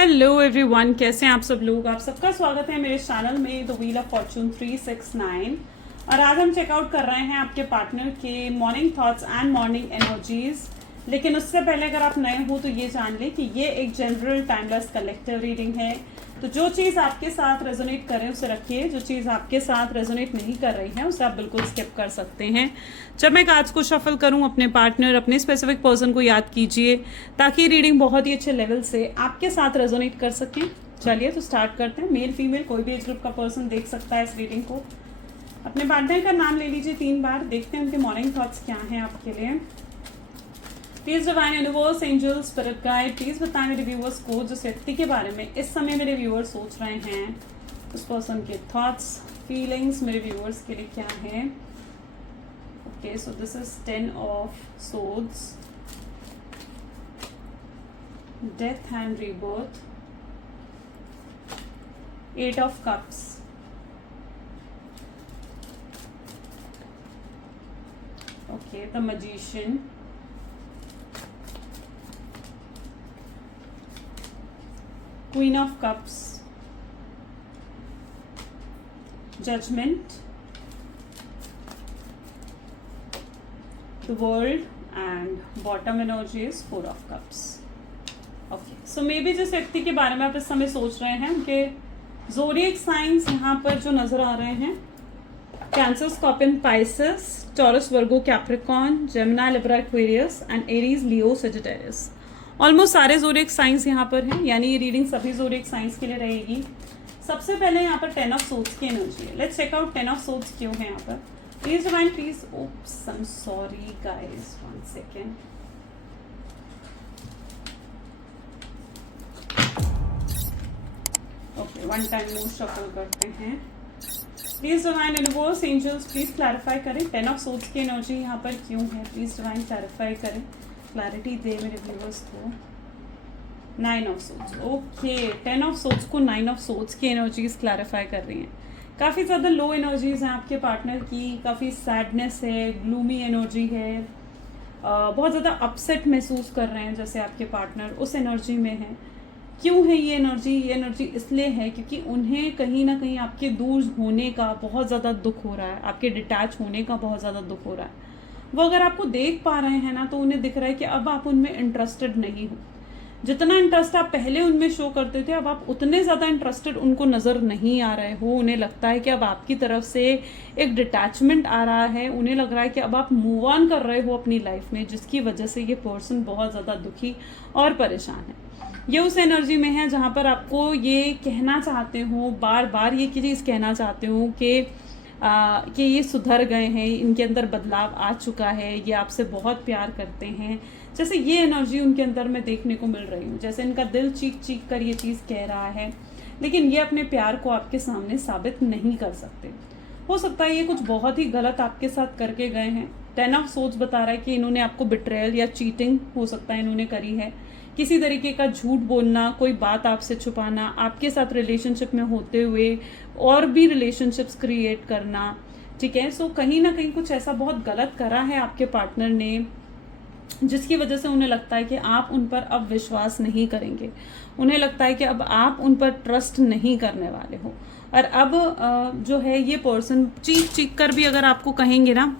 Hello everyone, कैसे हैं आप सब लोग। आप सबका स्वागत है मेरे चैनल में द व्हील ऑफ फॉर्चून 369। और आज हम चेकआउट कर रहे हैं आपके पार्टनर के morning thoughts and morning energies. लेकिन उससे पहले अगर आप नए हो तो ये जान लें कि ये एक जनरल टाइमलेस कलेक्टिव रीडिंग है। तो जो चीज़ आपके साथ रेजोनेट करे उसे रखिए, जो चीज़ आपके साथ रेजोनेट नहीं कर रही है उसे आप बिल्कुल स्किप कर सकते हैं। जब मैं कार्ड्स को शफल करूं, अपने पार्टनर, अपने स्पेसिफिक पर्सन को याद कीजिए ताकि रीडिंग बहुत ही अच्छे लेवल से आपके साथ रेजोनेट कर सकें। चलिए तो स्टार्ट करते हैं। मेल फीमेल कोई भी एज ग्रुप का पर्सन देख सकता है इस रीडिंग को। अपने पार्टनर का नाम ले लीजिए 3 बार, देखते हैं उनके मॉर्निंग थॉट्स क्या हैं आपके लिए। Please divine universe, angel, spirit guide, please बताएं मेरे व्यूअर्स को जिस व्यक्ति के बारे में इस समय मेरे व्यूअर्स सोच रहे हैं, उस पर्सन के थॉट्स, फीलिंग्स मेरे व्यूअर्स के लिए क्या है। Okay, so this is 10 of swords, death and rebirth, 8 of cups, okay, the magician, Queen of Cups, Judgment, the World, and bottom energy is 4 of Cups. Okay, so maybe जिस व्यक्ति के बारे में आप इस समय सोच रहे हैं उनके ज़ोडिएक साइंस यहाँ पर जो नजर आ रहे हैं, cancer, scorpion, Pisces, taurus, Virgo, Capricorn, Gemini, Libra, Aquarius and Aries, Leo, Sagittarius. Almost सारे ज़ोडिएक साइंस यहाँ पर हैं, यानी ये रीडिंग सभी ज़ोडिएक साइंस के लिए रहेगी। सबसे पहले यहाँ पर 10 ऑफ सोर्ड्स की एनर्जी है। Let's check out 10 of swords क्यों है यहाँ पर। Please divine, please, oops, I am sorry guys, 1 second. Okay, 1 time more shuffle करते हैं। Please divine universe, angels, please clarify करें 10 ऑफ सोर्ड्स की एनर्जी यहाँ पर क्यों है। प्लीज डिवाइन क्लैरिफाई करें, क्लैरिटी दे मेरे व्यूअर्स को। 9 of swords, okay, 10 of swords को 9 ऑफ सोर्ड्स की एनर्जीज क्लैरिफाई कर रही हैं। काफ़ी ज़्यादा लो एनर्जीज हैं आपके पार्टनर की, काफ़ी सैडनेस है, ग्लूमी एनर्जी है, बहुत ज़्यादा अपसेट महसूस कर रहे हैं जैसे आपके पार्टनर उस एनर्जी में है। क्यों है ये एनर्जी? ये एनर्जी इसलिए है क्योंकि उन्हें कहीं ना कहीं आपके दूर होने का बहुत ज़्यादा दुख हो रहा है, आपके डिटैच होने का बहुत ज़्यादा दुख हो रहा है। वो अगर आपको देख पा रहे हैं ना तो उन्हें दिख रहा है कि अब आप उनमें इंटरेस्टेड नहीं हो। जितना इंटरेस्ट आप पहले उनमें शो करते थे, अब आप उतने ज़्यादा इंटरेस्टेड उनको नज़र नहीं आ रहे हो। उन्हें लगता है कि अब आपकी तरफ से एक डिटैचमेंट आ रहा है। उन्हें लग रहा है कि अब आप मूव ऑन कर रहे हो अपनी लाइफ में, जिसकी वजह से ये पर्सन बहुत ज़्यादा दुखी और परेशान है। ये उस एनर्जी में है जहाँ पर आपको ये कहना चाहते हो, बार बार ये चीज़ कहना चाहते हो कि ये सुधर गए हैं, इनके अंदर बदलाव आ चुका है, ये आपसे बहुत प्यार करते हैं। जैसे ये एनर्जी उनके अंदर मैं देखने को मिल रही हूँ, जैसे इनका दिल चीख चीख कर ये चीज़ कह रहा है, लेकिन ये अपने प्यार को आपके सामने साबित नहीं कर सकते। हो सकता है ये कुछ बहुत ही गलत आपके साथ करके गए हैं। 10 ऑफ सोर्ड्स बता रहा है कि इन्होंने आपको बिट्रेयल या चीटिंग हो सकता है इन्होंने करी है। किसी तरीके का झूठ बोलना, कोई बात आपसे छुपाना, आपके साथ रिलेशनशिप में होते हुए और भी रिलेशनशिप्स क्रिएट करना, ठीक है। सो कहीं ना कहीं कुछ ऐसा बहुत गलत करा है आपके पार्टनर ने, जिसकी वजह से उन्हें लगता है कि आप उन पर अब विश्वास नहीं करेंगे। उन्हें लगता है कि अब आप उन पर ट्रस्ट नहीं करने वाले हो। और अब जो है ये पर्सन चीख चीख कर भी अगर आपको कहेंगे ना,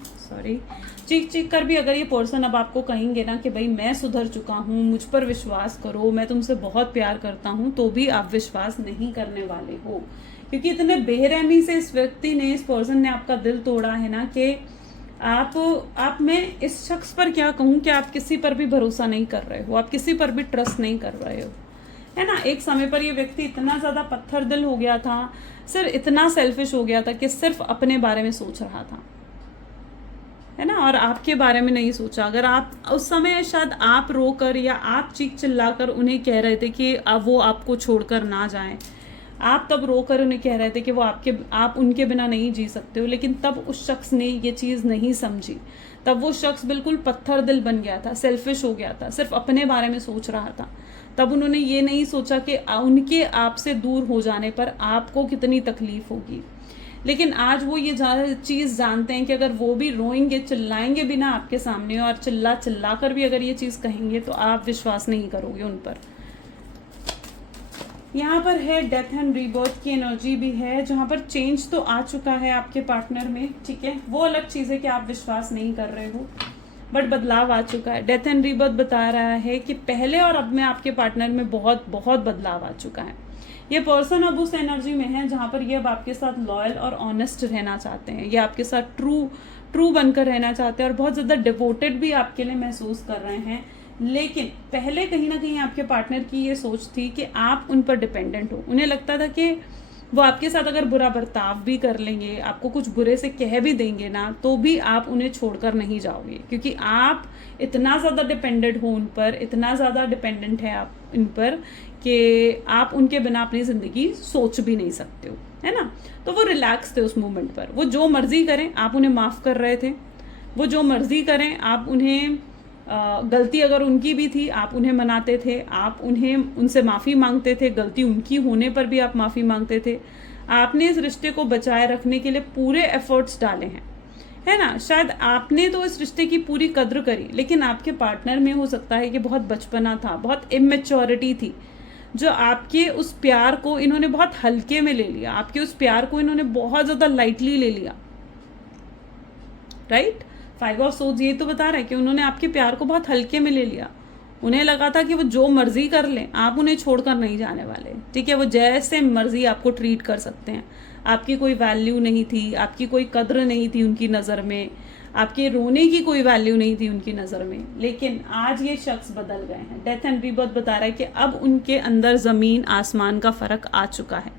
चीख चीख कर भी अगर ये पर्सन अब आपको कहेंगे ना कि भाई मैं सुधर चुका हूँ, मुझ पर विश्वास करो, मैं तुमसे बहुत प्यार करता हूँ, तो भी आप विश्वास नहीं करने वाले हो। क्योंकि इतने बेरहमी से इस व्यक्ति ने, इस पर्सन ने आपका दिल तोड़ा है ना कि आप मैं इस शख्स पर क्या कहूँ कि आप किसी पर भी भरोसा नहीं कर रहे हो, आप किसी पर भी ट्रस्ट नहीं कर रहे हो, है ना। एक समय पर ये व्यक्ति इतना ज़्यादा पत्थर दिल हो गया था, सिर्फ इतना सेल्फिश हो गया था कि सिर्फ अपने बारे में सोच रहा था, है ना, और आपके बारे में नहीं सोचा। अगर आप उस समय शायद आप रोकर या आप चीख चिल्लाकर उन्हें कह रहे थे कि अब वो आपको छोड़कर ना जाएं, आप तब रोकर उन्हें कह रहे थे कि वो आप उनके बिना नहीं जी सकते हो, लेकिन तब उस शख्स ने ये चीज़ नहीं समझी। तब वो शख्स बिल्कुल पत्थर दिल बन गया था, सेल्फिश हो गया था, सिर्फ अपने बारे में सोच रहा था। तब उन्होंने ये नहीं सोचा कि उनके आपसे दूर हो जाने पर आपको कितनी तकलीफ होगी। लेकिन आज वो ये चीज़ जानते हैं कि अगर वो भी रोएंगे, चिल्लाएंगे भी ना आपके सामने, और चिल्ला कर भी अगर ये चीज़ कहेंगे, तो आप विश्वास नहीं करोगे उन पर। यहाँ पर है डेथ एंड रीबर्थ की एनर्जी भी है, जहाँ पर चेंज तो आ चुका है आपके पार्टनर में, ठीक है। वो अलग चीज़ है कि आप विश्वास नहीं कर रहे हो, बट बदलाव आ चुका है। डेथ एंड रीबर्थ बता रहा है कि पहले और अब में आपके पार्टनर में बहुत बहुत बदलाव आ चुका है। ये पर्सन अब उस एनर्जी में है जहाँ पर ये अब आपके साथ लॉयल और ऑनेस्ट रहना चाहते हैं, ये आपके साथ ट्रू बनकर रहना चाहते हैं और बहुत ज़्यादा डिवोटेड भी आपके लिए महसूस कर रहे हैं। लेकिन पहले कहीं ना कहीं आपके पार्टनर की ये सोच थी कि आप उन पर डिपेंडेंट हो। उन्हें लगता था कि वो आपके साथ अगर बुरा बर्ताव भी कर लेंगे, आपको कुछ बुरे से कह भी देंगे ना, तो भी आप उन्हें छोड़कर नहीं जाओगे, क्योंकि आप इतना ज़्यादा डिपेंडेंट हो उन पर, इतना ज़्यादा डिपेंडेंट है आप इन पर कि आप उनके बिना अपनी ज़िंदगी सोच भी नहीं सकते हो, है ना। तो वो रिलैक्स थे उस मोमेंट पर, वो जो मर्जी करें आप उन्हें माफ़ कर रहे थे, वो जो मर्जी करें आप उन्हें गलती अगर उनकी भी थी आप उन्हें मनाते थे, आप उनसे माफ़ी मांगते थे, गलती उनकी होने पर भी आप माफ़ी मांगते थे। आपने इस रिश्ते को बचाए रखने के लिए पूरे एफर्ट्स डाले हैं, है ना। शायद आपने तो इस रिश्ते की पूरी कद्र करी, लेकिन आपके पार्टनर में हो सकता है कि बहुत बचपना था, बहुत इमेच्योरिटी थी, जो आपके उस प्यार को इन्होंने बहुत हल्के में ले लिया, आपके उस प्यार को इन्होंने बहुत ज़्यादा लाइटली ले लिया, राइट। 5 ऑफ सोर्ड्स ये तो बता रहा है कि उन्होंने आपके प्यार को बहुत हल्के में ले लिया। उन्हें लगा था कि वो जो मर्जी कर लें, आप उन्हें छोड़कर नहीं जाने वाले, ठीक है। वो जैसे मर्जी आपको ट्रीट कर सकते हैं, आपकी कोई वैल्यू नहीं थी, आपकी कोई कद्र नहीं थी उनकी नज़र में, आपके रोने की कोई वैल्यू नहीं थी उनकी नज़र में। लेकिन आज ये शख्स बदल गए हैं। डेथ एंड रीबर्थ बता रहा है कि अब उनके अंदर ज़मीन आसमान का फ़र्क आ चुका है।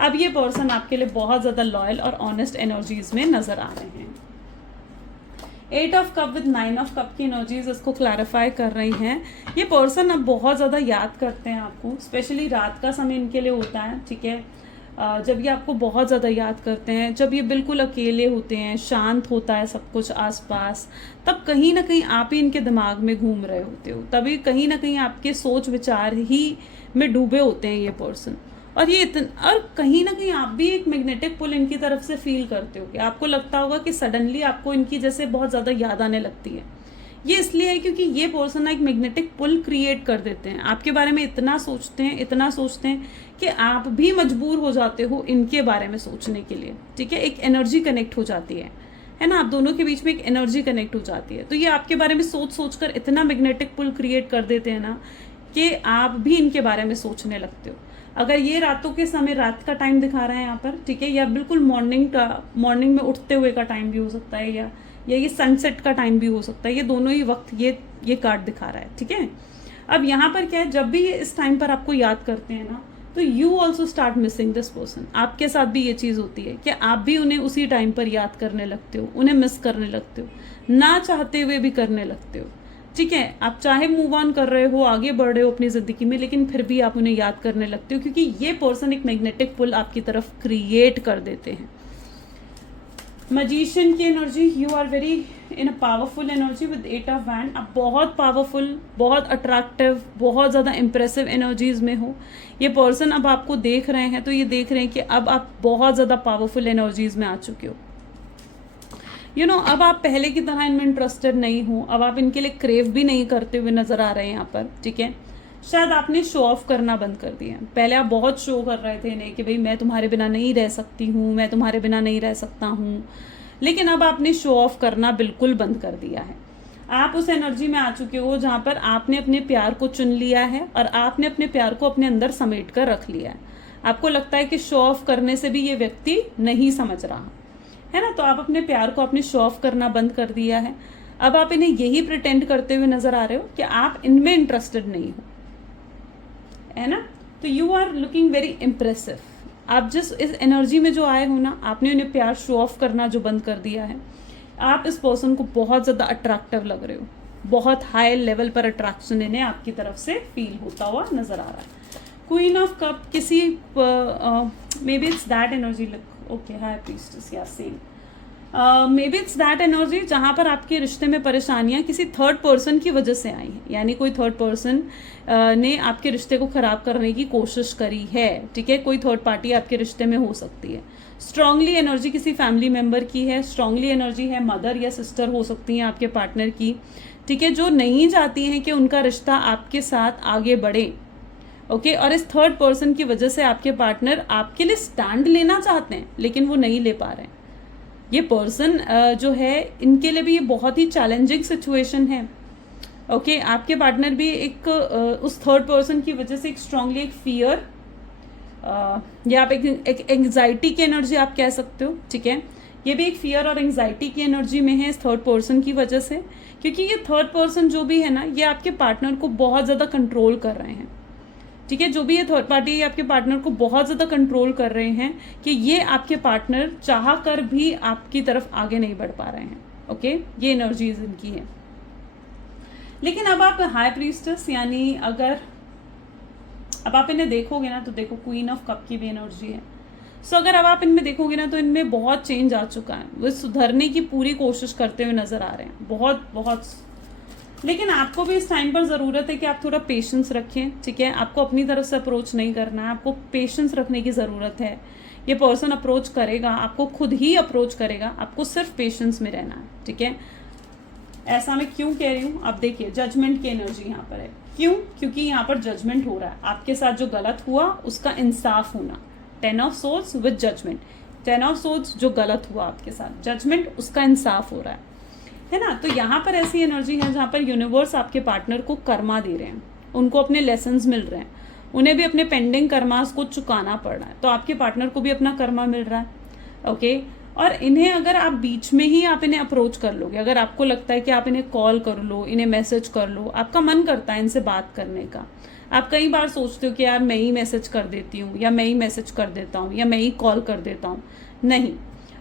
अब ये पर्सन आपके लिए बहुत ज़्यादा लॉयल और ऑनेस्ट एनर्जीज में नज़र आ रहे हैं। 8 of cup with 9 of cup की एनर्जीज इसको क्लैरिफाई कर रही हैं। ये पर्सन अब बहुत ज़्यादा याद करते हैं आपको, स्पेशली रात का समय इनके लिए होता है, ठीक है। जब ये आपको बहुत ज़्यादा याद करते हैं, जब ये बिल्कुल अकेले होते हैं, शांत होता है सब कुछ आसपास, तब कहीं ना कहीं आप ही इनके दिमाग में घूम रहे होते हो, तभी कहीं ना कहीं आपके सोच विचार ही में डूबे होते हैं ये पर्सन। और और कहीं ना कहीं आप भी एक मैग्नेटिक पुल इनकी तरफ से फील करते हो कि आपको लगता होगा कि सडनली आपको इनकी जैसे बहुत ज़्यादा याद आने लगती है। ये इसलिए है क्योंकि ये पर्सन एक मैग्नेटिक पुल क्रिएट कर देते हैं, आपके बारे में इतना सोचते हैं कि आप भी मजबूर हो जाते हो इनके बारे में सोचने के लिए, ठीक है। एक एनर्जी कनेक्ट हो जाती है ना, आप दोनों के बीच में एक एनर्जी कनेक्ट हो जाती है। तो ये आपके बारे में सोच कर इतना मैग्नेटिक पुल क्रिएट कर देते हैं ना कि आप भी इनके बारे में सोचने लगते हो। अगर ये रातों के समय, रात का टाइम दिखा रहा है यहाँ पर, ठीक है, या बिल्कुल मॉर्निंग में उठते हुए का टाइम भी हो सकता है, या ये सनसेट का टाइम भी हो सकता है, ये दोनों ही वक्त ये कार्ड दिखा रहा है, ठीक है। अब यहाँ पर क्या है, जब भी ये इस टाइम पर आपको याद करते हैं ना, तो you also start missing this person. आपके साथ भी ये चीज़ होती है कि आप भी उन्हें उसी टाइम पर याद करने लगते हो, उन्हें मिस करने लगते हो, ना चाहते हुए भी करने लगते हो, ठीक है। आप चाहे मूव ऑन कर रहे हो, आगे बढ़ रहे हो अपनी ज़िंदगी में, लेकिन फिर भी आप उन्हें याद करने लगते हो, क्योंकि ये पर्सन एक मैग्नेटिक पुल आपकी तरफ क्रिएट कर देते हैं। मजीशियन की energy, you are very in a powerful energy with 8 of wand. आप बहुत पावरफुल, बहुत अट्रैक्टिव, बहुत ज़्यादा इंप्रेसिव एनर्जीज में हो। ये पर्सन अब आपको देख रहे हैं तो ये देख रहे हैं कि अब आप बहुत ज़्यादा पावरफुल एनर्जीज में आ चुके हो। अब आप पहले की तरह इनमें इंटरेस्टेड नहीं हो, अब आप इनके लिए क्रेव भी नहीं करते हुए नज़र आ रहे हैं यहाँ पर, ठीक है। शायद आपने शो ऑफ करना बंद कर दिया। पहले आप बहुत शो कर रहे थे इन्हें कि भाई मैं तुम्हारे बिना नहीं रह सकती हूँ, मैं तुम्हारे बिना नहीं रह सकता हूँ, लेकिन अब आपने शो ऑफ करना बिल्कुल बंद कर दिया है। आप उस एनर्जी में आ चुके हो जहाँ पर आपने अपने प्यार को चुन लिया है और आपने अपने प्यार को अपने अंदर समेट कर रख लिया है। आपको लगता है कि शो ऑफ करने से भी ये व्यक्ति नहीं समझ रहा है ना, तो आप अपने प्यार को आपने शो ऑफ करना बंद कर दिया है। अब आप इन्हें यही प्रिटेंड करते हुए नजर आ रहे हो कि आप इनमें इंटरेस्टेड नहीं हो, है ना। तो you are looking very impressive. आप जिस इस एनर्जी में जो आए हो ना, आपने उन्हें प्यार शो ऑफ करना जो बंद कर दिया है। आप इस पर्सन को बहुत ज़्यादा अट्रैक्टिव लग रहे हो, बहुत हाई लेवल पर अट्रैक्शन इन्हें आपकी तरफ से फील होता हुआ नजर आ रहा है। क्वीन ऑफ कप, किसी maybe it's that energy, okay, high priestess, या same, maybe it's that energy जहाँ पर आपके रिश्ते में परेशानियाँ किसी थर्ड पर्सन की वजह से आई हैं, यानी कोई थर्ड पर्सन ने आपके रिश्ते को ख़राब करने की कोशिश करी है, ठीक है। कोई थर्ड पार्टी आपके रिश्ते में हो सकती है। स्ट्रांगली एनर्जी किसी फैमिली मेम्बर की है, स्ट्रांगली एनर्जी है मदर या सिस्टर हो सकती हैं आपके पार्टनर की, ठीक है, जो नहीं चाहती हैं कि उनका रिश्ता आपके साथ आगे बढ़े, ओके और इस थर्ड पर्सन की वजह से आपके पार्टनर आपके लिए स्टैंड लेना चाहते हैं लेकिन वो नहीं ले पा रहे हैं। ये पर्सन जो है इनके लिए भी ये बहुत ही चैलेंजिंग सिचुएशन है। ओके आपके पार्टनर भी एक उस थर्ड पर्सन की वजह से एक स्ट्रांगली एक फियर या आप एक एंग्जाइटी की एनर्जी आप कह सकते हो, ठीक है। ये भी एक फियर और एंग्जाइटी की एनर्जी में है इस थर्ड पर्सन की वजह से, क्योंकि ये थर्ड पर्सन जो भी है ना ये आपके पार्टनर को बहुत ज़्यादा कंट्रोल कर रहे हैं, ठीक है। जो भी ये थर्ड पार्टी ये आपके पार्टनर को बहुत ज़्यादा कंट्रोल कर रहे हैं कि ये आपके पार्टनर चाह कर भी आपकी तरफ आगे नहीं बढ़ पा रहे हैं। ओके ये एनर्जीज इनकी है। लेकिन अब आप हाई प्रीस्टेस यानी अगर अब आप इन्हें देखोगे ना तो देखो क्वीन ऑफ कप की भी एनर्जी है। सो अगर अब आप इनमें देखोगे ना तो इनमें बहुत चेंज आ चुका है, वो सुधरने की पूरी कोशिश करते हुए नजर आ रहे हैं बहुत। लेकिन आपको भी इस टाइम पर ज़रूरत है कि आप थोड़ा पेशेंस रखें, ठीक है। आपको अपनी तरफ से अप्रोच नहीं करना है, आपको पेशेंस रखने की ज़रूरत है। ये पर्सन अप्रोच करेगा, आपको खुद ही अप्रोच करेगा, आपको सिर्फ पेशेंस में रहना है, ठीक है। ऐसा मैं क्यों कह रही हूँ, आप देखिए जजमेंट की एनर्जी यहाँ पर है। क्यों? क्योंकि यहाँ पर जजमेंट हो रहा है, आपके साथ जो गलत हुआ उसका इंसाफ होना। 10 of swords with judgment, 10 of swords जो गलत हुआ आपके साथ, जजमेंट उसका इंसाफ हो रहा है ना। तो यहाँ पर ऐसी एनर्जी है जहाँ पर यूनिवर्स आपके पार्टनर को कर्मा दे रहे हैं, उनको अपने लेसन्स मिल रहे हैं, उन्हें भी अपने पेंडिंग कर्मास को चुकाना पड़ रहा है, तो आपके पार्टनर को भी अपना कर्मा मिल रहा है। ओके और इन्हें अगर आप बीच में ही आप इन्हें अप्रोच कर लोगे, अगर आपको लगता है कि आप इन्हें कॉल कर लो, इन्हें मैसेज कर लो, आपका मन करता है इनसे बात करने का, आप कई बार सोचते हो कि यार मैं ही मैसेज कर देती हूँ या मैं ही मैसेज कर देता हूँ या मैं ही कॉल कर देता हूँ, नहीं।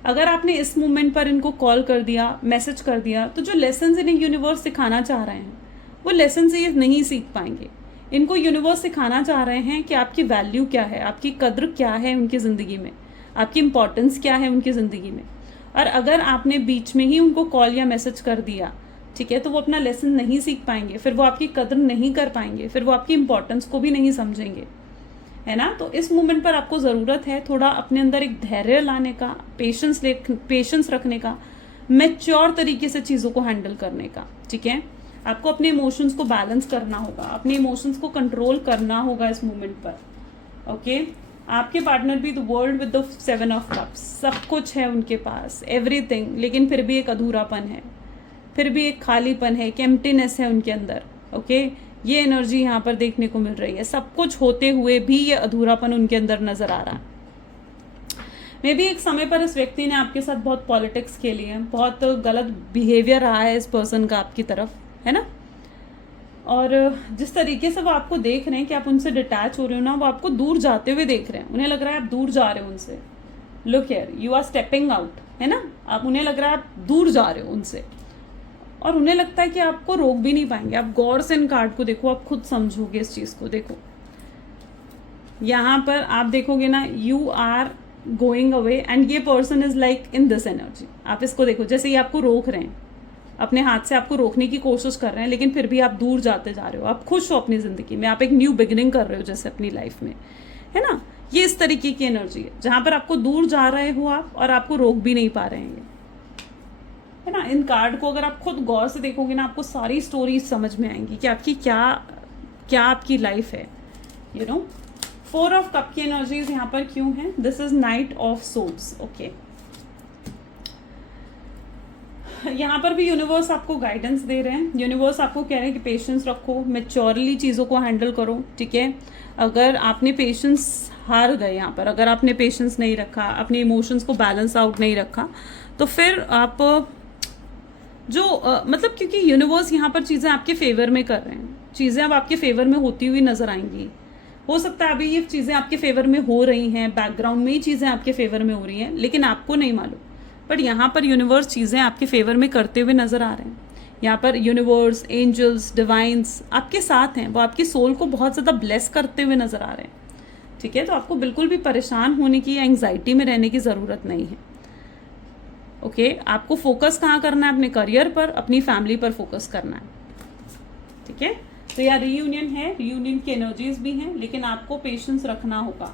अगर आपने इस मोमेंट पर इनको कॉल कर दिया, मैसेज कर दिया, तो जो लेसन्स इन्हें यूनिवर्स सिखाना चाह रहे हैं वो लेसन्स ये नहीं सीख पाएंगे। इनको यूनिवर्स सिखाना चाह रहे हैं कि आपकी वैल्यू क्या है, आपकी कद्र क्या है उनकी ज़िंदगी में, आपकी इंपॉर्टेंस क्या है उनकी ज़िंदगी में। और अगर आपने बीच में ही उनको कॉल या मैसेज कर दिया, ठीक है, तो वो अपना लेसन नहीं सीख पाएंगे, फिर वो आपकी कद्र नहीं कर पाएंगे, फिर वो आपकी इंपॉर्टेंस को भी नहीं समझेंगे, है ना। तो इस मोमेंट पर आपको ज़रूरत है थोड़ा अपने अंदर एक धैर्य लाने का, पेशेंस रखने का, मैच्योर तरीके से चीज़ों को हैंडल करने का, ठीक है। आपको अपने इमोशंस को बैलेंस करना होगा, अपने इमोशंस को कंट्रोल करना होगा इस मोमेंट पर। ओके आपके पार्टनर भी the world with the 7 of cups, सब कुछ है उनके पास, एवरीथिंग, लेकिन फिर भी एक अधूरापन है, फिर भी एक खालीपन है, एक एम्प्टीनेस है उनके अंदर। ओके ये एनर्जी यहाँ पर देखने को मिल रही है, सब कुछ होते हुए भी ये अधूरापन उनके अंदर नजर आ रहा है। मे भी एक समय पर इस व्यक्ति ने आपके साथ बहुत पॉलिटिक्स खेली है, बहुत गलत बिहेवियर रहा है इस पर्सन का आपकी तरफ, है ना। और जिस तरीके से वो आपको देख रहे हैं कि आप उनसे डिटैच हो रहे हो ना, वो आपको दूर जाते हुए देख रहे हैं, उन्हें लग रहा है आप दूर जा रहे हो उनसे। Look here, you are stepping out, है ना। आप उन्हें लग रहा है आप दूर जा रहे हो उनसे, और उन्हें लगता है कि आपको रोक भी नहीं पाएंगे। आप गौर से इन कार्ड को देखो, आप खुद समझोगे इस चीज़ को। देखो यहाँ पर आप देखोगे ना, you are going away and ये person is like in this energy. आप इसको देखो, जैसे ये आपको रोक रहे हैं, अपने हाथ से आपको रोकने की कोशिश कर रहे हैं, लेकिन फिर भी आप दूर जाते जा रहे हो। आप खुश हो अपनी ज़िंदगी में, आप एक न्यू बिगिनिंग कर रहे हो जैसे अपनी लाइफ में, है ना। ये इस तरीके की एनर्जी है जहाँ पर आपको दूर जा रहे हो आप, और आपको रोक भी नहीं पा रहे हैं, है ना। इन कार्ड को अगर आप खुद गौर से देखोगे ना, आपको सारी स्टोरीज समझ में आएंगी कि आपकी क्या आपकी लाइफ है, यू नो। 4 ऑफ कप की एनर्जीज यहाँ पर क्यों है? This is night of swords. Okay यहाँ पर भी यूनिवर्स आपको गाइडेंस दे रहे हैं, यूनिवर्स आपको कह रहे हैं कि पेशेंस रखो, मैच्योरली चीज़ों को हैंडल करो, ठीक है। अगर आपने पेशेंस हार गए यहाँ पर, अगर आपने पेशेंस नहीं रखा, अपने इमोशंस को बैलेंस आउट नहीं रखा, तो फिर आप मतलब क्योंकि यूनिवर्स यहाँ पर चीज़ें आपके फेवर में कर रहे हैं, चीज़ें अब आपके फेवर में होती हुई नजर आएंगी। हो सकता है अभी ये चीज़ें आपके फेवर में हो रही हैं, बैकग्राउंड में ही चीज़ें आपके फेवर में हो रही हैं, लेकिन आपको नहीं मालूम। बट यहाँ पर यूनिवर्स चीज़ें आपके फेवर में करते हुए नजर आ रहे हैं। यहाँ पर यूनिवर्स, एंजल्स, डिवाइंस आपके साथ हैं, वो आपकी सोल को बहुत ज़्यादा ब्लेस करते हुए नजर आ रहे हैं, ठीक है। तो आपको बिल्कुल भी परेशान होने की या एंग्जाइटी में रहने की ज़रूरत नहीं है। ओके आपको फोकस कहाँ करना है? अपने करियर पर, अपनी फैमिली पर फोकस करना है, ठीक है। तो यार रीयूनियन है, रीयूनियन की एनर्जीज भी हैं, लेकिन आपको पेशेंस रखना होगा,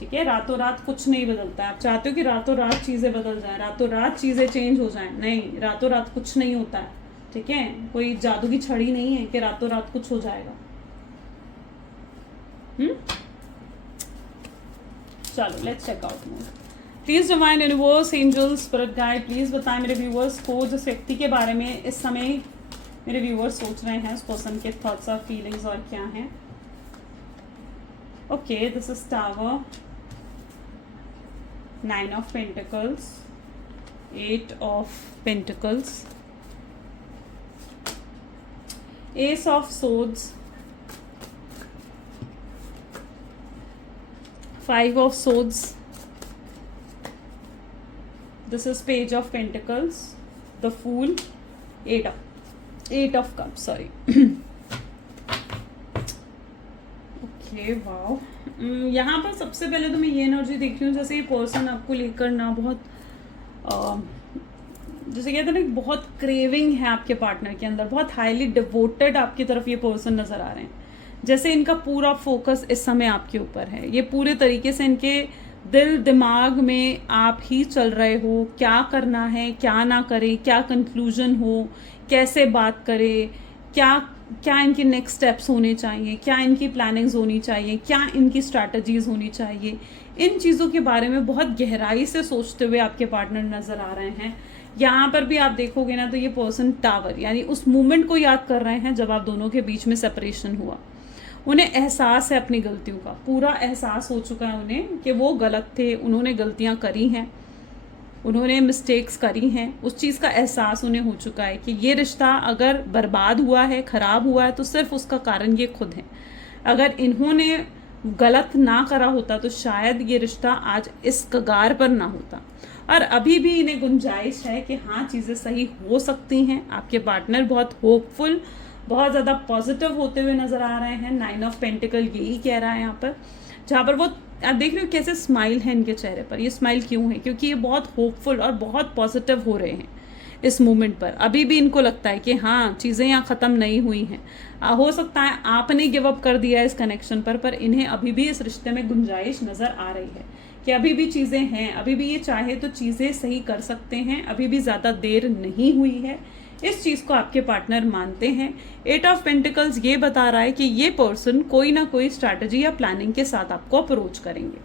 ठीक है। रातों रात कुछ नहीं बदलता है। आप चाहते हो कि रातों रात चीज़ें बदल जाएं, रातों रात चीज़ें चेंज हो जाएं, नहीं, रातों रात कुछ नहीं होता है, ठीक है। कोई जादू की छड़ी नहीं है कि रातों रात कुछ हो जाएगा। चलो let's check out more. Please divine universe, angels, spirit guide, please बताएं मेरे व्यूअर्स को जिस व्यक्ति के बारे में इस समय मेरे व्यूअर्स सोच रहे हैं, उस पर्सन के थॉट्स और फीलिंग्स और क्या हैं। Okay, this is tower, 9 of pentacles, 8 of pentacles, S of swords, 5 of swords, this is page of pentacles, the fool, 8 of cups, sorry. Okay, wow. यहाँ पर सबसे पहले तो मैं ये एनर्जी देख रही हूँ जैसे ये पर्सन आपको लेकर ना बहुत जैसे कहते हैं ना, बहुत क्रेविंग है आपके पार्टनर के अंदर, बहुत हाईली डिवोटेड आपकी तरफ ये पर्सन नजर आ रहे हैं। जैसे इनका पूरा फोकस इस समय आपके ऊपर है, ये पूरे तरीके से इनके दिल दिमाग में आप ही चल रहे हो, क्या करना है, क्या ना करें, क्या कंक्लूजन हो, कैसे बात करें, क्या क्या इनके नेक्स्ट स्टेप्स होने चाहिए, क्या इनकी प्लानिंग्स होनी चाहिए, क्या इनकी स्ट्रैटेजीज होनी चाहिए, इन चीज़ों के बारे में बहुत गहराई से सोचते हुए आपके पार्टनर नज़र आ रहे हैं। यहाँ पर भी आप देखोगे ना तो ये पर्सन टावर यानी उस मोमेंट को याद कर रहे हैं जब आप दोनों के बीच में सेपरेशन हुआ। उन्हें एहसास है अपनी गलतियों का, पूरा एहसास हो चुका है उन्हें कि वो गलत थे, उन्होंने गलतियां करी हैं, उन्होंने मिस्टेक्स करी हैं। उस चीज़ का एहसास उन्हें हो चुका है कि ये रिश्ता अगर बर्बाद हुआ है, ख़राब हुआ है, तो सिर्फ उसका कारण ये खुद है। अगर इन्होंने गलत ना करा होता तो शायद ये रिश्ता आज इस कगार पर ना होता। और अभी भी इन्हें गुंजाइश है कि हाँ, चीज़ें सही हो सकती हैं। आपके पार्टनर बहुत होपफुल, बहुत ज़्यादा पॉजिटिव होते हुए नज़र आ रहे हैं। 9 ऑफ पेंटिकल यही कह रहा है यहाँ पर, जहाँ पर वो आप देख रहे हो कैसे स्माइल है इनके चेहरे पर। ये स्माइल क्यों है? क्योंकि ये बहुत होपफुल और बहुत पॉजिटिव हो रहे हैं इस मोमेंट पर। अभी भी इनको लगता है कि हाँ, चीज़ें यहाँ ख़त्म नहीं हुई हैं। हो सकता है आपने गिव अप कर दिया इस कनेक्शन पर इन्हें अभी भी इस रिश्ते में गुंजाइश नज़र आ रही है कि अभी भी चीज़ें हैं, अभी भी ये चाहे तो चीज़ें सही कर सकते हैं, अभी भी ज़्यादा देर नहीं हुई है। इस चीज़ को आपके पार्टनर मानते हैं। 8 ऑफ पेंटिकल्स ये बता रहा है कि ये पर्सन कोई ना कोई स्ट्रैटेजी या प्लानिंग के साथ आपको अप्रोच करेंगे,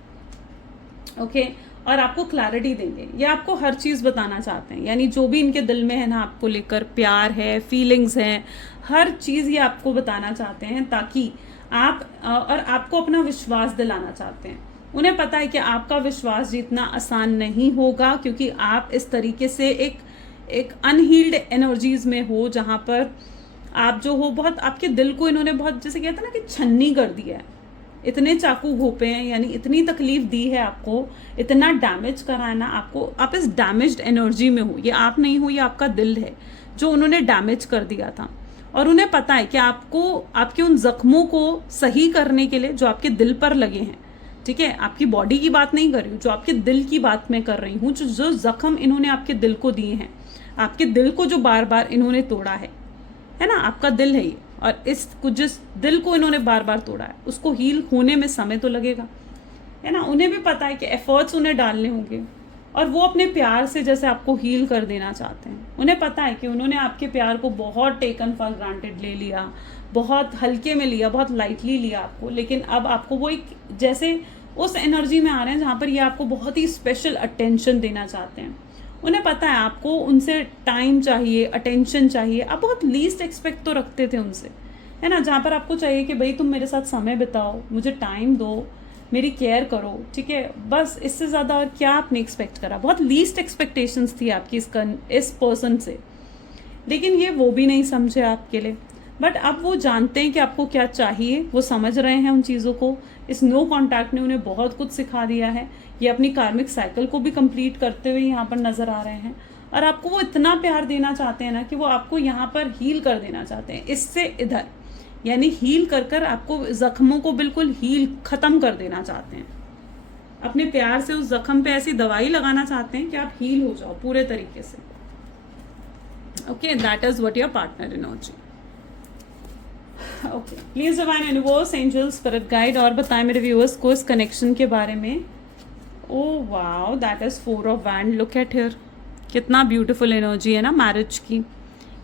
ओके, और आपको क्लैरिटी देंगे। ये आपको हर चीज़ बताना चाहते हैं, यानी जो भी इनके दिल में है ना आपको लेकर, प्यार है, फीलिंग्स हैं, हर चीज़ ये आपको बताना चाहते हैं ताकि आप और आपको अपना विश्वास दिलाना चाहते हैं। उन्हें पता है कि आपका विश्वास जीतना आसान नहीं होगा, क्योंकि आप इस तरीके से एक अनहील्ड एनर्जीज में हो, जहाँ पर आप जो हो बहुत आपके दिल को इन्होंने बहुत जैसे कहते हैं ना कि छन्नी कर दिया है। इतने चाकू घोपे हैं, यानी इतनी तकलीफ दी है आपको, इतना डैमेज करा है ना आपको। आप इस डैमेज्ड एनर्जी में हो, ये आप नहीं हो, ये आपका दिल है जो उन्होंने डैमेज कर दिया था। और उन्हें पता है कि आपको आपके उन जख्मों को सही करने के लिए जो आपके दिल पर लगे हैं, ठीक है, आपकी बॉडी की बात नहीं कर रही हूँ, जो आपके दिल की बात मैं कर रही हूँ, जो जख्म इन्होंने आपके दिल को दिए हैं, आपके दिल को जो बार बार इन्होंने तोड़ा है ना, आपका दिल है ये, और जिस दिल को इन्होंने बार बार तोड़ा है उसको हील होने में समय तो लगेगा, है ना। उन्हें भी पता है कि एफर्ट्स उन्हें डालने होंगे, और वो अपने प्यार से जैसे आपको हील कर देना चाहते हैं। उन्हें पता है कि उन्होंने आपके प्यार को बहुत टेकन फॉर ग्रांटेड ले लिया, बहुत हल्के में लिया, बहुत लाइटली लिया आपको, लेकिन अब आपको वो एक जैसे उस एनर्जी में आ रहे हैं जहाँ पर ये आपको बहुत ही स्पेशल अटेंशन देना चाहते हैं। उन्हें पता है आपको उनसे टाइम चाहिए, अटेंशन चाहिए। आप बहुत लीस्ट एक्सपेक्ट तो रखते थे उनसे, है ना, जहाँ पर आपको चाहिए कि भाई तुम मेरे साथ समय बिताओ, मुझे टाइम दो, मेरी केयर करो, ठीक है, बस इससे ज़्यादा और क्या आपने एक्सपेक्ट करा। बहुत लीस्ट एक्सपेक्टेशंस थी आपकी इस पर्सन से, लेकिन ये वो भी नहीं समझे आपके लिए। बट अब वो जानते हैं कि आपको क्या चाहिए, वो समझ रहे हैं उन चीज़ों को। इस नो कॉन्टैक्ट ने उन्हें बहुत कुछ सिखा दिया है। ये अपनी कार्मिक साइकिल को भी कंप्लीट करते हुए यहाँ पर नज़र आ रहे हैं, और आपको वो इतना प्यार देना चाहते हैं ना कि वो आपको यहाँ पर हील कर देना चाहते हैं, इससे इधर, यानी हील कर कर आपको जख्मों को बिल्कुल हील ख़त्म कर देना चाहते हैं। अपने प्यार से उस जख्म पे ऐसी दवाई लगाना चाहते हैं कि आप हील हो जाओ पूरे तरीके से। Okay, that is what your partner energy. Okay, please divine universe, angel, spirit guide, और बताएं मेरे व्यूअर्स को इस कनेक्शन के बारे में। Oh wow, that is 4 of wand, look at here, कितना ब्यूटीफुल एनर्जी है ना मैरिज की।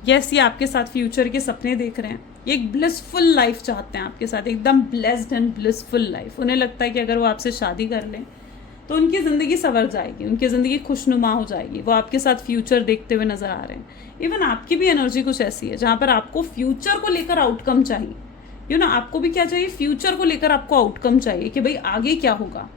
यस, ये आपके साथ फ्यूचर के सपने देख रहे हैं, ये एक ब्लिसफुल लाइफ चाहते हैं आपके साथ, एकदम ब्लेस्ड एंड ब्लिसफुल लाइफ। उन्हें लगता है कि अगर वो आपसे शादी कर लें तो उनकी ज़िंदगी संवर जाएगी, उनकी ज़िंदगी खुशनुमा हो जाएगी, वो आपके साथ फ्यूचर देखते हुए नज़र आ रहे हैं। इवन आपकी भी एनर्जी कुछ ऐसी है जहाँ पर आपको फ्यूचर को लेकर आउटकम चाहिए, यू नो, आपको भी क्या चाहिए, फ्यूचर को लेकर आपको आउटकम चाहिए कि भाई आगे क्या होगा,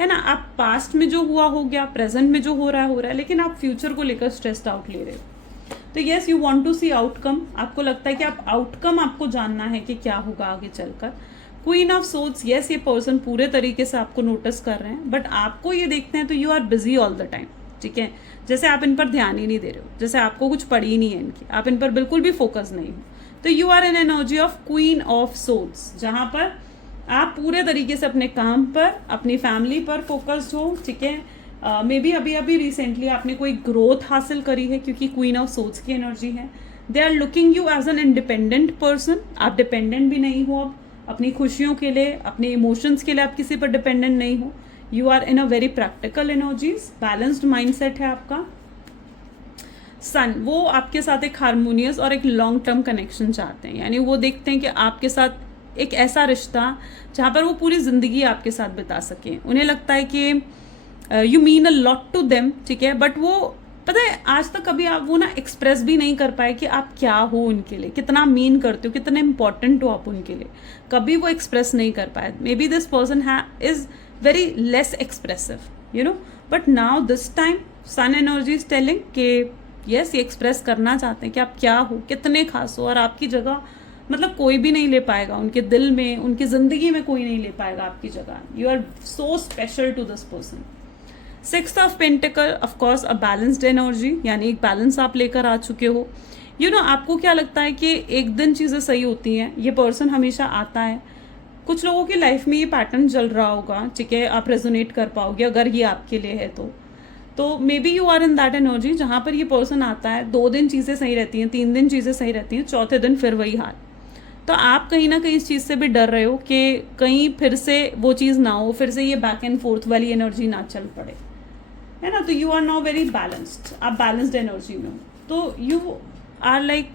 है ना। आप पास्ट में जो हुआ हो गया, प्रेजेंट में जो हो रहा है, लेकिन आप फ्यूचर को लेकर स्ट्रेस्ड आउट ले रहे हो। तो yes, you want to see outcome, आपको लगता है कि आप आउटकम आपको जानना है कि क्या होगा आगे चलकर। क्वीन ऑफ सोर्ड्स, येस, ये पर्सन पूरे तरीके से आपको नोटिस कर रहे हैं, बट आपको ये देखते हैं तो you are busy all the time, ठीक है। जैसे आप इन पर ध्यान ही नहीं दे रहे हो, जैसे आपको कुछ पड़ी ही नहीं है इनकी, आप इन पर बिल्कुल भी फोकस नहीं हो। तो you are an energy of queen of swords, जहाँ पर आप पूरे तरीके से अपने काम पर, अपनी फैमिली पर फोकस्ड हो, ठीक है। मे बी अभी अभी रिसेंटली आपने कोई ग्रोथ हासिल करी है, क्योंकि क्वीन ऑफ सोर्ड्स की एनर्जी है। They are looking you as an independent person, आप डिपेंडेंट भी नहीं हो अब अपनी खुशियों के लिए, अपने इमोशंस के लिए आप किसी पर डिपेंडेंट नहीं हो। You are in a very practical energies, balanced mindset है आपका। सन, वो आपके साथ एक हारमोनियस और एक लॉन्ग टर्म कनेक्शन चाहते हैं, यानी वो देखते हैं कि आपके साथ एक ऐसा रिश्ता जहाँ पर वो पूरी ज़िंदगी आपके साथ बिता सकें। उन्हें लगता है कि you mean a lot to them, ठीक है, बट वो पता है आज तक कभी आप वो ना एक्सप्रेस भी नहीं कर पाए कि आप क्या हो उनके लिए, कितना मीन करते हो, कितने इंपॉर्टेंट हो आप उनके लिए, कभी वो एक्सप्रेस नहीं कर पाए। Maybe this person is very less expressive, you know, but now this time sun energy is telling कि यस, ये एक्सप्रेस करना चाहते हैं कि आप क्या हो, कितने खास हो, और आपकी जगह मतलब कोई भी नहीं ले पाएगा उनके दिल में, उनकी ज़िंदगी में कोई नहीं ले पाएगा आपकी जगह। You are so special to this person. Sixth of pentacle, of course a balanced energy, यानी एक बैलेंस आप लेकर आ चुके हो। यू नो, आपको क्या लगता है कि एक दिन चीज़ें सही होती हैं, ये पर्सन हमेशा आता है। कुछ लोगों की लाइफ में ये पैटर्न चल रहा होगा, ठीक है, आप रेजोनेट कर पाओगे अगर ये आपके लिए है तो maybe you are in that energy जहाँ पर ये पर्सन आता है, 2 दिन चीज़ें सही रहती हैं, 3 दिन चीज़ें सही रहती हैं, चौथे दिन फिर वही हाल। तो आप कहीं ना कहीं इस चीज़ से भी डर रहे हो कि कहीं फिर से वो चीज़ ना हो, फिर से ये बैक एंड फोर्थ वाली एनर्जी ना चल पड़े, है ना। तो you are now very balanced, आप बैलेंस्ड एनर्जी में हो। तो यू आर लाइक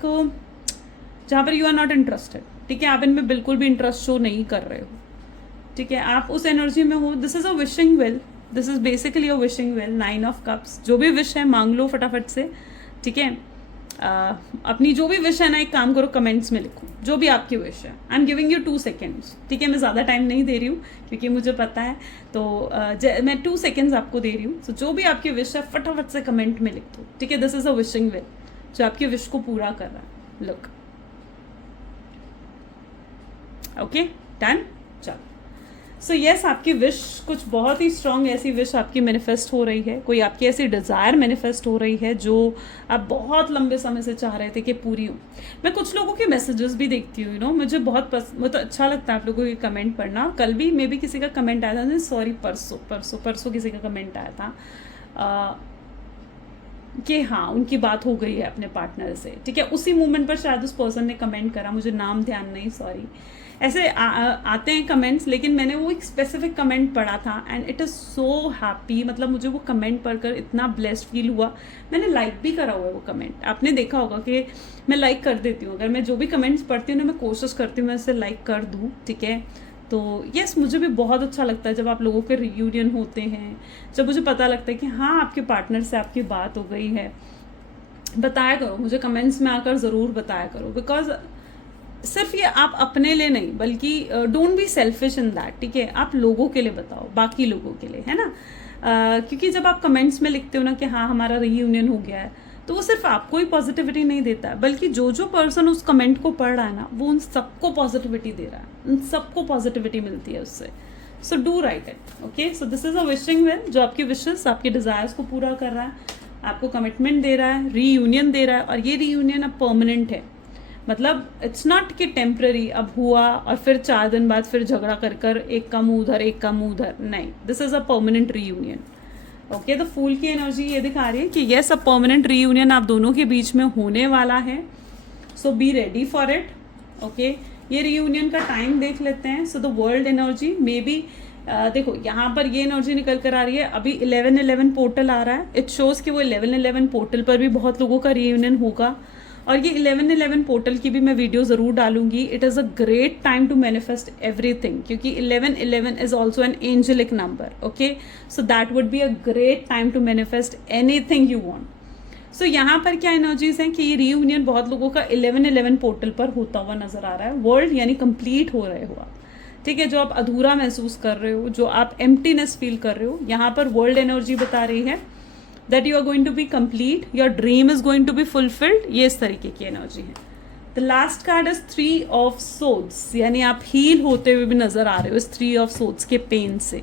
जहाँ पर यू आर नॉट इंटरेस्टेड, ठीक है, आप इनमें बिल्कुल भी इंटरेस्ट शो नहीं कर रहे हो, ठीक है, आप उस एनर्जी में हो। This is a wishing well, this is basically a wishing well, 9 of cups. जो भी विश है मांग लो फटाफट से, ठीक है। अपनी जो भी विश है ना, एक काम करो, कमेंट्स में लिखो जो भी आपकी विश है। I am giving you 2 seconds, ठीक है, मैं ज़्यादा टाइम नहीं दे रही हूँ क्योंकि मुझे पता है, तो मैं 2 सेकेंड्स आपको दे रही हूँ। तो जो भी आपकी विश है फटाफट से कमेंट में लिख दो, ठीक है। This is a wishing well जो आपकी विश को पूरा कर रहा है। लुक, ओके, डन, चलो। सो येस, आपकी विश कुछ बहुत ही स्ट्रांग ऐसी विश आपकी मैनिफेस्ट हो रही है, कोई आपकी ऐसी डिज़ायर मैनिफेस्ट हो रही है जो आप बहुत लंबे समय से चाह रहे थे कि पूरी हो। मैं कुछ लोगों के मैसेजेस भी देखती हूँ, यू नो, मुझे बहुत अच्छा लगता है आप लोगों के कमेंट पढ़ना। कल भी मे बी किसी का कमेंट आया था, सॉरी परसों किसी का कमेंट आया था कि हाँ उनकी बात हो गई है अपने पार्टनर से, ठीक है। उसी मोमेंट पर शायद उस पर्सन ने कमेंट करा, मुझे नाम ध्यान नहीं, सॉरी। ऐसे आते हैं कमेंट्स, लेकिन मैंने वो एक स्पेसिफिक कमेंट पढ़ा था and it is so happy, मतलब मुझे वो कमेंट पढ़कर इतना ब्लेस्ड फील हुआ। मैंने लाइक भी करा हुआ है वो कमेंट, आपने देखा होगा कि मैं लाइक कर देती हूँ, अगर मैं जो भी कमेंट्स पढ़ती हूँ ना, मैं कोशिश करती हूँ मैं उसे लाइक कर दूँ, ठीक है। तो यस, मुझे भी बहुत अच्छा लगता है जब आप लोगों के रियूनियन होते हैं, जब मुझे पता लगता है कि हाँ आपके पार्टनर से आपकी बात हो गई है। बताया करो मुझे, कमेंट्स में आकर ज़रूर बताया करो, बिकॉज सिर्फ ये आप अपने लिए नहीं बल्कि don't be selfish in that, ठीक है। आप लोगों के लिए बताओ, बाकी लोगों के लिए, है ना। क्योंकि जब आप कमेंट्स में लिखते हो ना कि हाँ हमारा रीयूनियन हो गया है, तो वो सिर्फ आपको ही पॉजिटिविटी नहीं देता है, बल्कि जो जो पर्सन उस कमेंट को पढ़ रहा है ना, वो उन सबको पॉजिटिविटी दे रहा है, उन सबको पॉजिटिविटी मिलती है उससे। So do right it, okay. So this is a wishing well जो आपकी विशेस, आपके डिज़ायर्स को पूरा कर रहा है, आपको कमिटमेंट दे रहा है, रीयूनियन दे रहा है, और ये रीयूनियन अब परमानेंट है। मतलब इट्स नॉट कि टेम्प्रेरी अब हुआ और फिर 4 दिन बाद फिर झगड़ा कर कर एक का मुंह उधर एक का मुंह उधर, नहीं, this is a permanent reunion, okay. तो फूल की एनर्जी ये दिखा रही है कि येस, अ परमानेंट रीयूनियन आप दोनों के बीच में होने वाला है। So be ready for it, okay. ये रीयूनियन का टाइम देख लेते हैं। So the world energy maybe, देखो यहाँ पर ये एनर्जी निकल कर आ रही है, अभी 11-11 पोर्टल आ रहा है, इट शोज़ कि वो 11-11 पोर्टल पर भी बहुत लोगों का रीयूनियन होगा। और ये 1111 पोर्टल की भी मैं वीडियो ज़रूर डालूंगी. It is a great time to manifest everything, क्योंकि 1111 is also an angelic number. Okay, so that would be a great time to manifest anything you want. So यहाँ पर क्या एनर्जीज हैं कि ये रीयूनियन बहुत लोगों का 1111 पोर्टल पर होता हुआ नजर आ रहा है. वर्ल्ड यानी कंप्लीट हो रहे हो आप, ठीक है. जो आप अधूरा महसूस कर रहे हो, जो आप एम्प्टीनेस फील कर रहे हो, यहाँ पर वर्ल्ड एनर्जी बता रही है that you are going to be complete, your dream is going to be fulfilled. ये इस तरीके की एनर्जी है. The last card is 3 of swords, यानी आप हील होते हुए भी नजर आ रहे हो इस 3 ऑफ सोड्स के पेन से,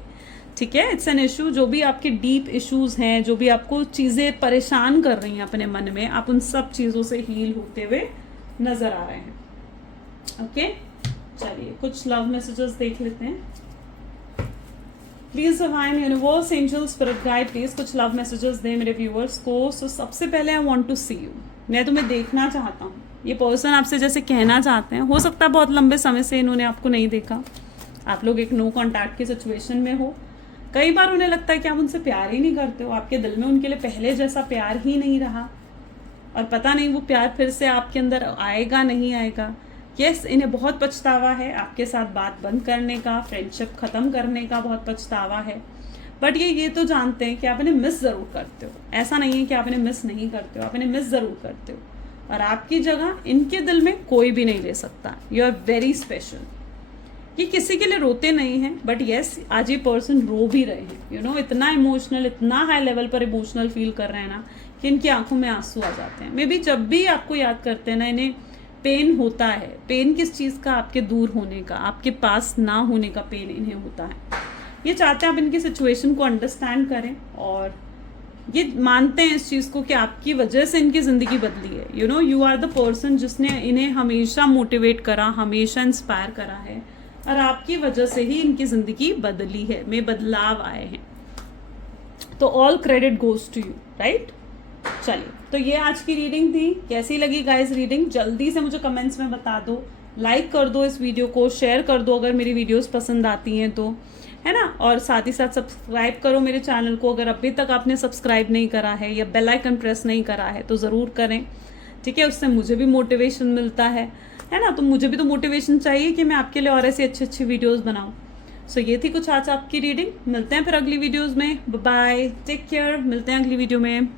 ठीक है. इट्स एन इशू, जो भी आपके डीप इश्यूज हैं, जो भी आपको चीज़ें परेशान कर रही हैं अपने मन में, आप उन सब चीज़ों से हील होते हुए नजर आ रहे हैं. ओके, चलिए कुछ लव मैसेजेस देख लेते हैं. Please divine universe angel spirit guide please कुछ लव मैसेजेस दें मेरे व्यूअर्स को. सो सबसे पहले I want to see you, मैं तुम्हें देखना चाहता हूँ. ये पर्सन आपसे जैसे कहना चाहते हैं, हो सकता है बहुत लंबे समय से इन्होंने आपको नहीं देखा, आप लोग एक नो कॉन्टैक्ट की सिचुएशन में हो. कई बार उन्हें लगता है कि आप उनसे प्यार ही नहीं करते हो, आपके दिल में उनके लिए पहले जैसा प्यार ही नहीं रहा, और पता नहीं वो प्यार फिर से आपके अंदर आएगा नहीं आएगा. यस, इन्हें बहुत पछतावा है आपके साथ बात बंद करने का, फ्रेंडशिप ख़त्म करने का बहुत पछतावा है. बट ये तो जानते हैं कि आप इन्हें मिस ज़रूर करते हो. ऐसा नहीं है कि आप इन्हें मिस नहीं करते हो, आप इन्हें मिस ज़रूर करते हो. और आपकी जगह इनके दिल में कोई भी नहीं ले सकता. You are very special. ये किसी के लिए रोते नहीं हैं, बट येस आज ये पर्सन रो भी रहे हैं. यू नो, इतना इमोशनल, इतना हाई लेवल पर इमोशनल फील कर रहे हैं ना कि इनकी आंखों में आंसू आ जाते हैं. मे बी जब भी आपको याद करते हैं ना, इन्हें पेन होता है. पेन किस चीज़ का? आपके दूर होने का, आपके पास ना होने का पेन इन्हें होता है. ये चाहते हैं आप इनकी सिचुएशन को अंडरस्टैंड करें, और ये मानते हैं इस चीज़ को कि आपकी वजह से इनकी ज़िंदगी बदली है. You know, you are the person जिसने इन्हें हमेशा मोटिवेट करा, हमेशा इंस्पायर करा है, और आपकी वजह से ही इनकी ज़िंदगी बदली है, में बदलाव आए हैं. तो all credit goes to you, right. चलिए, तो ये आज की रीडिंग थी. कैसी लगी गाइस रीडिंग? जल्दी से मुझे कमेंट्स में बता दो. लाइक कर दो इस वीडियो को, शेयर कर दो अगर मेरी वीडियोस पसंद आती हैं तो, है ना. और साथ ही साथ सब्सक्राइब करो मेरे चैनल को अगर अभी तक आपने सब्सक्राइब नहीं करा है, या बेल आइकन प्रेस नहीं करा है तो ज़रूर करें, ठीक है. उससे मुझे भी मोटिवेशन मिलता है ना. तो मुझे भी तो मोटिवेशन चाहिए कि मैं आपके लिए और ऐसी अच्छी अच्छी वीडियोस बनाऊं. सो ये थी कुछ आज आपकी रीडिंग. मिलते हैं फिर अगली वीडियोस में. Bye, take care. मिलते हैं अगली वीडियो में.